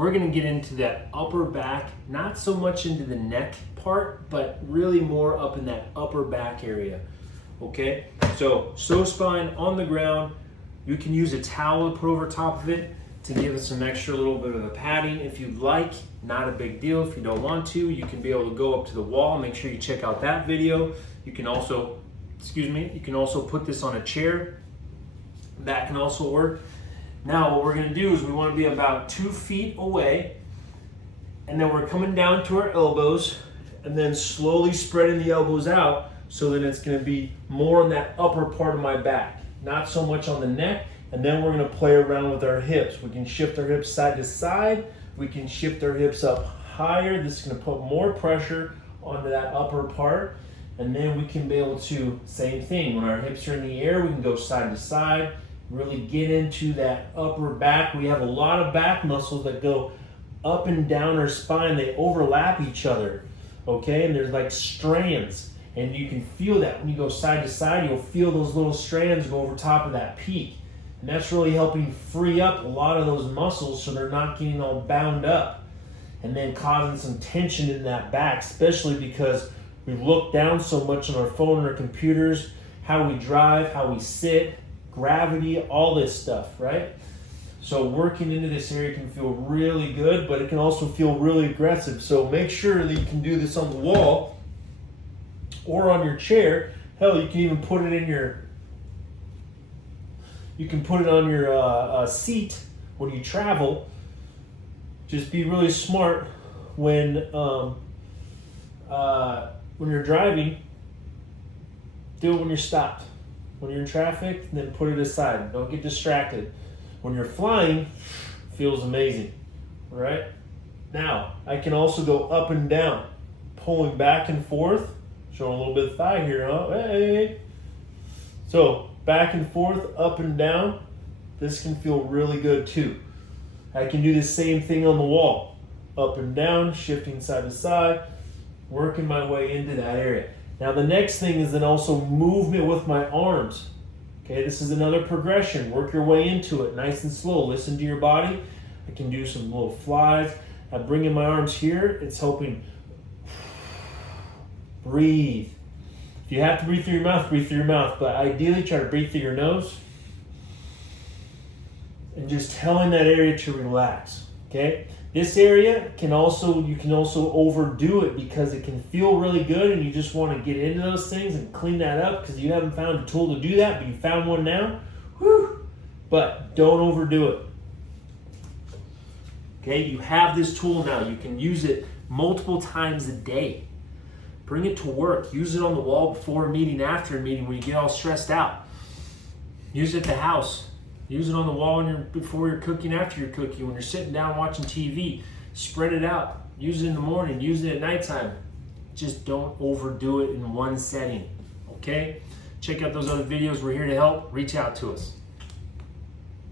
we're gonna get into that upper back, not so much into the neck part, but really more up in that upper back area, okay? So spine on the ground. You can use a towel to put over top of it to give it some extra little bit of a padding if you'd like. Not a big deal. If you don't want to, you can be able to go up to the wall. Make sure you check out that video. You can also, you can also put this on a chair. That can also work. Now what we're gonna do is we wanna be about 2 feet away, and then we're coming down to our elbows and then slowly spreading the elbows out so that it's gonna be more on that upper part of my back, not so much on the neck. And then we're gonna play around with our hips. We can shift our hips side to side. We can shift our hips up higher. This is gonna put more pressure onto that upper part. And then we can be able to, same thing, when our hips are in the air, we can go side to side, really get into that upper back. We have a lot of back muscles that go up and down our spine. They overlap each other, okay? And there's like strands. And you can feel that when you go side to side, you'll feel those little strands go over top of that peak. And that's really helping free up a lot of those muscles so they're not getting all bound up and then causing some tension in that back, especially because we look down so much on our phone and our computers, how we drive, how we sit, gravity, all this stuff, right? So working into this area can feel really good, but it can also feel really aggressive. So make sure that you can do this on the wall or on your chair. Hell, you can even put it in your, you can put it on your seat when you travel. Just be really smart when you're driving. Do it when you're stopped. When you're in traffic, then put it aside. Don't get distracted. When you're flying, feels amazing, right? Now, I can also go up and down, pulling back and forth. Showing a little bit of thigh here, huh? Hey. So, back and forth, up and down. This can feel really good too. I can do the same thing on the wall. Up and down, shifting side to side, working my way into that area. Now the next thing is then also movement with my arms. Okay, this is another progression. Work your way into it, nice and slow. Listen to your body. I can do some little flies. I'm bringing my arms here. It's helping. Breathe. If you have to breathe through your mouth, breathe through your mouth. But ideally, try to breathe through your nose. And just telling that area to relax. Okay? This area can also, you can also overdo it because it can feel really good and you just want to get into those things and clean that up because you haven't found a tool to do that, but you found one now. Whew. But don't overdo it. Okay, you have this tool now. You can use it multiple times a day. Bring it to work. Use it on the wall before a meeting, after a meeting when you get all stressed out. Use it at the house. Use it on the wall before you're cooking, after you're cooking, when you're sitting down watching TV. Spread it out. Use it in the morning. Use it at nighttime. Just don't overdo it in one setting, okay? Check out those other videos. We're here to help. Reach out to us.